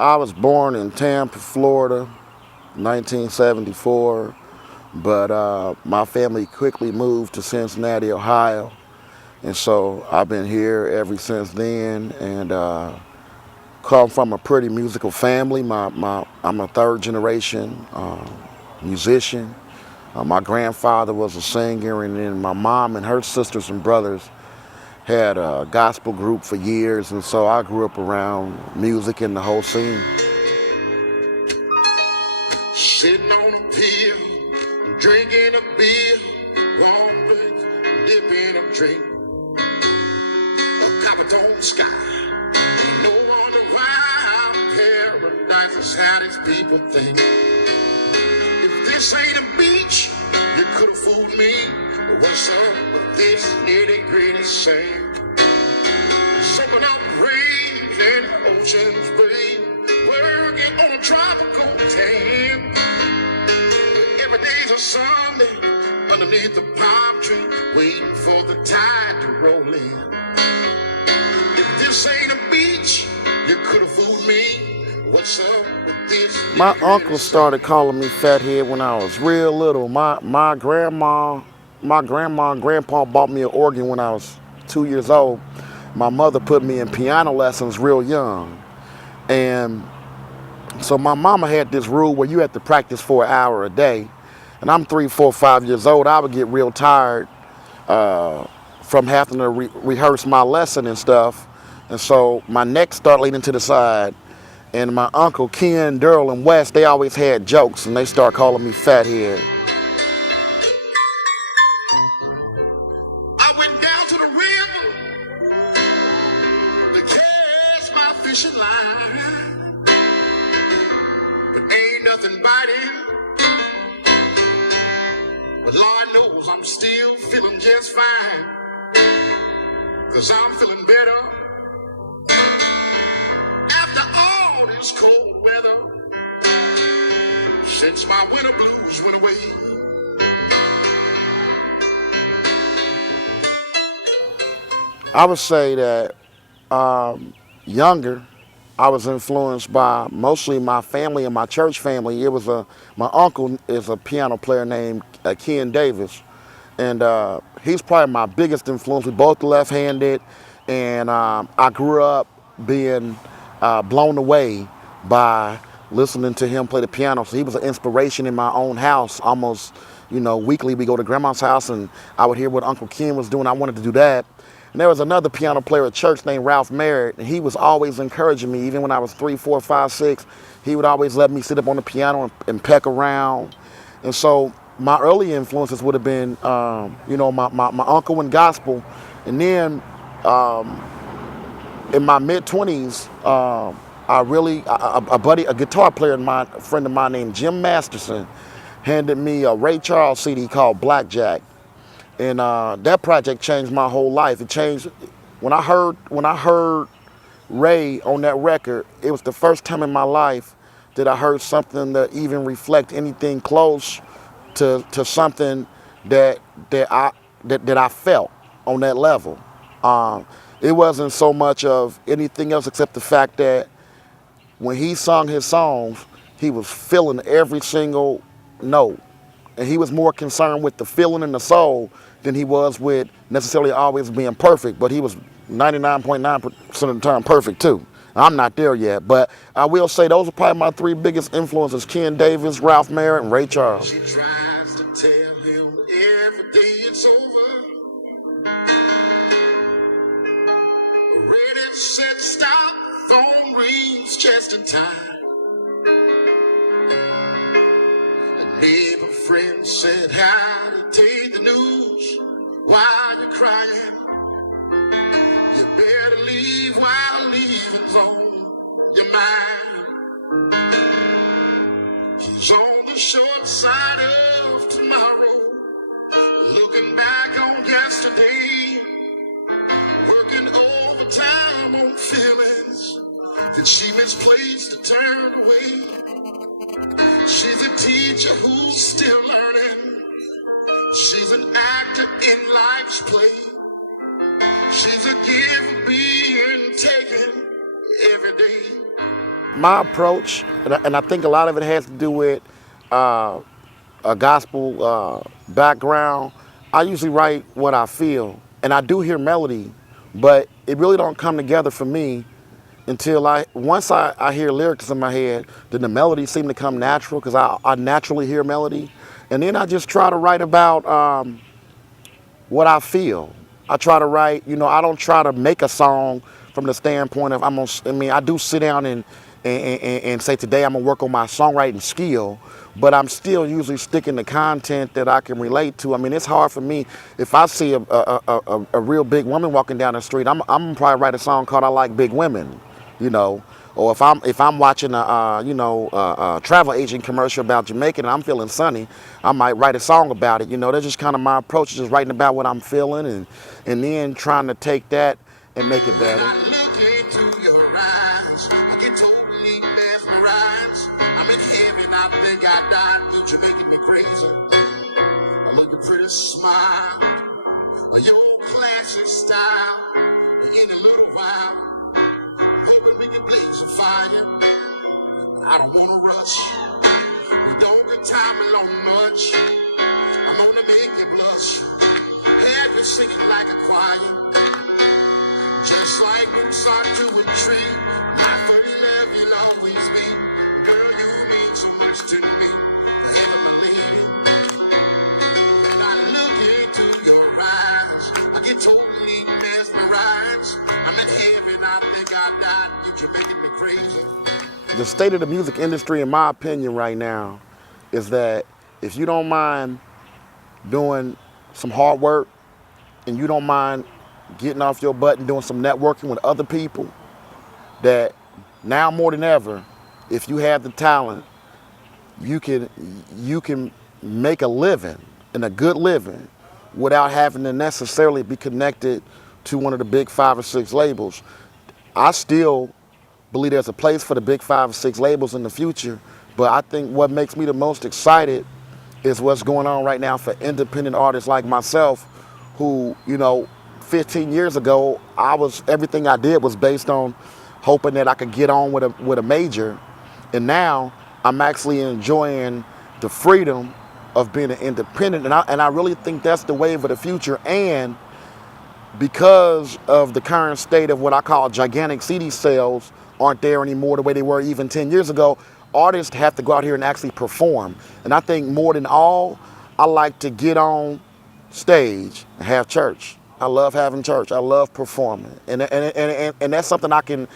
I was born in Tampa, Florida, 1974, but my family quickly moved to Cincinnati, Ohio, and so I've been here ever since then. And come from a pretty musical family. I'm a third generation musician. My grandfather was a singer, and then my mom and her sisters and brothers had a gospel group for years, and so I grew up around music and the whole scene. Sitting on a pill, drinking a beer, warm drinks, dipping a drink, a copper tone sky. Ain't no wonder why paradise is how these people think. If this ain't a beach, you could have fooled me. What's up with this nitty-gritty sand? Soaking up rain and ocean's breeze, working on a tropical tan. Every day's a Sunday underneath the palm tree, waiting for the tide to roll in. If this ain't a beach, you could have fooled me. What's up with this? My uncle started calling me Fathead when I was real little. My grandma and grandpa bought me an organ when I was 2 years old. My mother put me in piano lessons real young. And so my mama had this rule where you had to practice for an hour a day. And I'm 3, 4, 5 years old. I would get real tired from having to rehearse my lesson and stuff. And so my neck started leaning to the side. And my uncle, Ken, Daryl, and Wes, they always had jokes, and they started calling me Fathead. I went down to the river to catch my fishing line, but ain't nothing biting. But Lord knows I'm still feeling just fine, 'cause I'm feeling better after all this cold weather, since my winter blues went away. I would say that younger, I was influenced by mostly my family and my church family. My uncle is a piano player named Fathead Davis, and he's probably my biggest influence. We both left-handed, and I grew up being blown away by listening to him play the piano. So he was an inspiration in my own house. Almost, weekly we go to grandma's house and I would hear what Uncle Ken was doing. I wanted to do that. And there was another piano player at church named Ralph Merritt, and he was always encouraging me. Even when I was 3, 4, 5, 6, he would always let me sit up on the piano and peck around. And so my early influences would have been, my uncle in gospel. And then in my mid-20s, a guitar player, a friend of mine named Jim Masterson, handed me a Ray Charles CD called Blackjack, and that project changed my whole life. It changed when I heard Ray on that record. It was the first time in my life that I heard something that even reflect anything close to something that I felt on that level. It wasn't so much of anything else except the fact that when he sung his songs, he was feeling every single note. And he was more concerned with the feeling in the soul than he was with necessarily always being perfect. But he was 99.9% of the time perfect too. I'm not there yet, but I will say those are probably my 3 biggest influences: Ken Davis, Ralph Merritt, and Ray Charles. She tries to tell him every day it's over. Ready, set, stop, phone rings just in time. A neighbor friend said, how to take the news while you're crying. You better leave while leaving's on your mind. He's on the short side of tomorrow, looking back on yesterday, working overtime on feelings that she misplaced to turn away. She's a teacher who's still learning. She's an actor in life's play. She's a giver being taken every day. my approach, and I think a lot of it has to do with a gospel background. I usually write what I feel, and I do hear melody, but it really don't come together for me until once I hear lyrics in my head, then the melodies seem to come natural because I naturally hear melody, and then I just try to write about what I feel. I try to write, I don't try to make a song from the standpoint of I do sit down and say today I'm gonna work on my songwriting skill, but I'm still usually sticking to content that I can relate to. I mean, it's hard for me if I see a real big woman walking down the street. I'm gonna probably write a song called "I Like Big Women," or if I'm watching a travel agent commercial about Jamaica and I'm feeling sunny, I might write a song about it. That's just kind of my approach, just writing about what I'm feeling and then trying to take that and make it better. When I look into your eyes, I get totally mesmerized. I'm in heaven, I think I died, but you're making me crazy. I look at pretty smile, your classy style, in a little while. Hoping we can blaze a fire. I don't wanna rush. We don't get time alone much. I'm gonna make you blush. Have you singing like a choir. Just like roots are to a tree. My first love you'll always be. Girl, you mean so much to me. Forever my lady. When I look into your eyes, I get totally mesmerized. I'm in heaven, I think I died. You're making me crazy. The state of the music industry, in my opinion, right now, is that if you don't mind doing some hard work and you don't mind getting off your butt and doing some networking with other people, that now more than ever, if you have the talent, you can make a living, and a good living, without having to necessarily be connected to one of the big 5 or 6 labels. I still believe there's a place for the big 5 or 6 labels in the future, but I think what makes me the most excited is what's going on right now for independent artists like myself, who, 15 years ago, everything I did was based on hoping that I could get on with a major, and now I'm actually enjoying the freedom of being an independent, and I really think that's the wave of the future. And because of the current state of what I call gigantic CD sales aren't there anymore the way they were even 10 years ago, artists have to go out here and actually perform. And I think more than all, I like to get on stage and have church. I love having church. I love performing, and that's something I can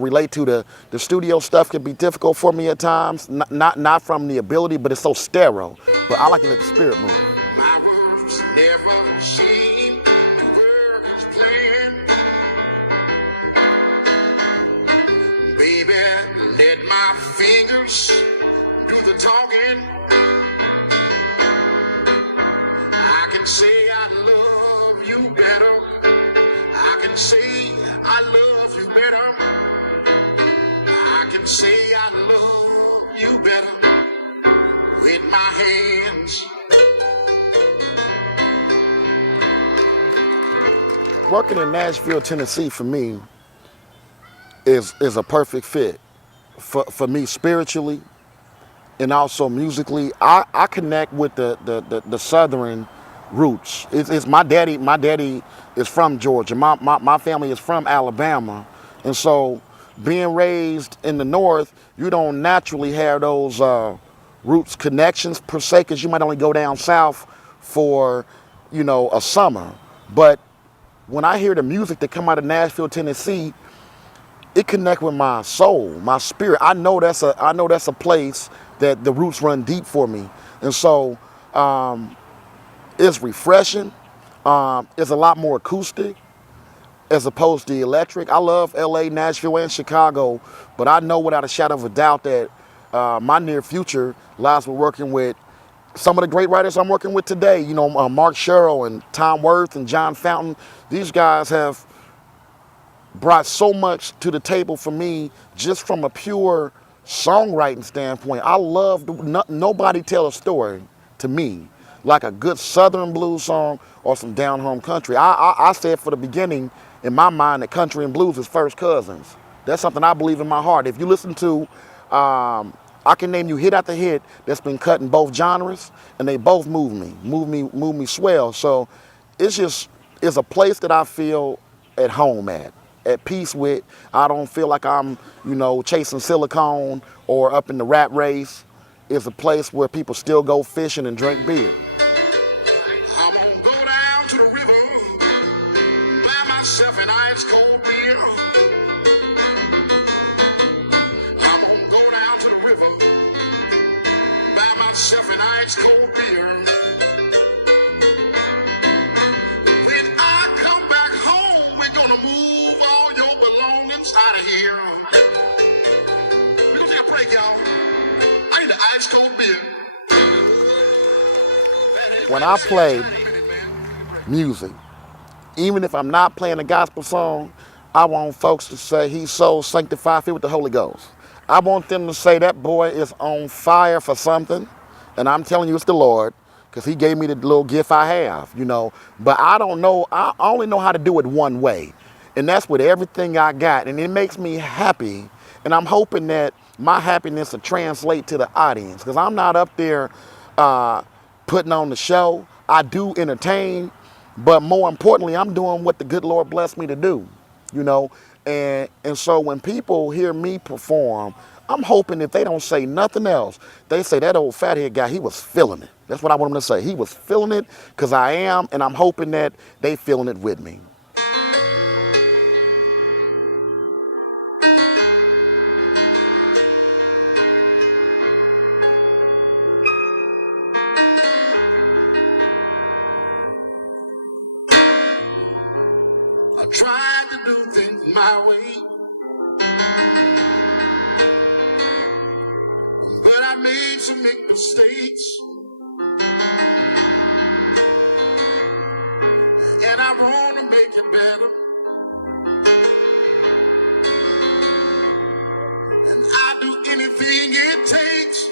relate to. The studio stuff can be difficult for me at times, not from the ability, but it's so sterile. But I like to let the spirit move. My words never seem to work as planned. Baby, let my fingers do the talking. I can say I love you better. I can say I love you better. I can say I love you better with my hands. Working in Nashville, Tennessee, for me is a perfect fit for me spiritually and also musically. I connect with the southern roots. It's my daddy. My daddy is from Georgia. My family is from Alabama, and so being raised in the North, you don't naturally have those roots connections per se, because you might only go down south for a summer. But when I hear the music that come out of Nashville, Tennessee, it connects with my soul, my spirit. I know that's a place that the roots run deep for me, and so it's refreshing. It's a lot more acoustic as opposed to electric. I love LA, Nashville, and Chicago, but I know without a shadow of a doubt that my near future lies with working with some of the great writers I'm working with today. Mark Sherrill and Tom Worth and John Fountain. These guys have brought so much to the table for me just from a pure songwriting standpoint. I love nobody tell a story to me like a good Southern blues song or some down home country. I said for the beginning in my mind that country and blues is first cousins. That's something I believe in my heart. If you listen to, I can name you hit after hit that's been cut in both genres, and they both move me swell. So it's a place that I feel at home at peace with. I don't feel like I'm, chasing silicone or up in the rat race. It's a place where people still go fishing and drink beer. I'm gonna go down to the river, buy myself an ice cold beer. I'm gonna go down to the river, buy myself an ice cold beer. When I come back home, we're gonna move all your belongings out of here. We're gonna take a break, y'all. I need the ice cold beer. When I play music, even if I'm not playing a gospel song, I want folks to say he's so sanctified, filled with the Holy Ghost. I want them to say that boy is on fire for something, and I'm telling you it's the Lord, because he gave me the little gift I have, But I don't know, I only know how to do it one way, and that's with everything I got, and it makes me happy, and I'm hoping that my happiness will translate to the audience, because I'm not up there putting on the show. I do entertain, but more importantly, I'm doing what the good Lord blessed me to do, And so when people hear me perform, I'm hoping if they don't say nothing else, they say that old fathead guy, he was feeling it. That's what I want them to say. He was feeling it, because I am, and I'm hoping that they feeling it with me. I tried to do things my way, but I made some big mistakes, and I want to make it better, and I do anything it takes.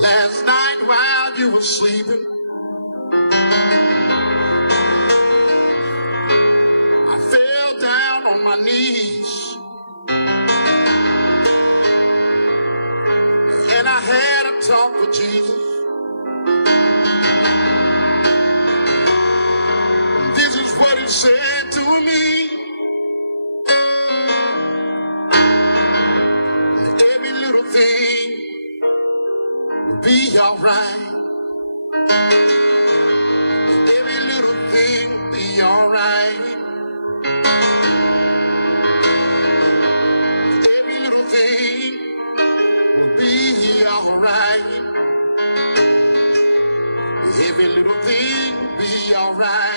Last night while you were sleeping, I fell down on my knees, and I had a talk with Jesus. This is what he said to me. Every little thing will be alright. Every little thing will be alright. Every little thing will be alright. Every little thing will be alright.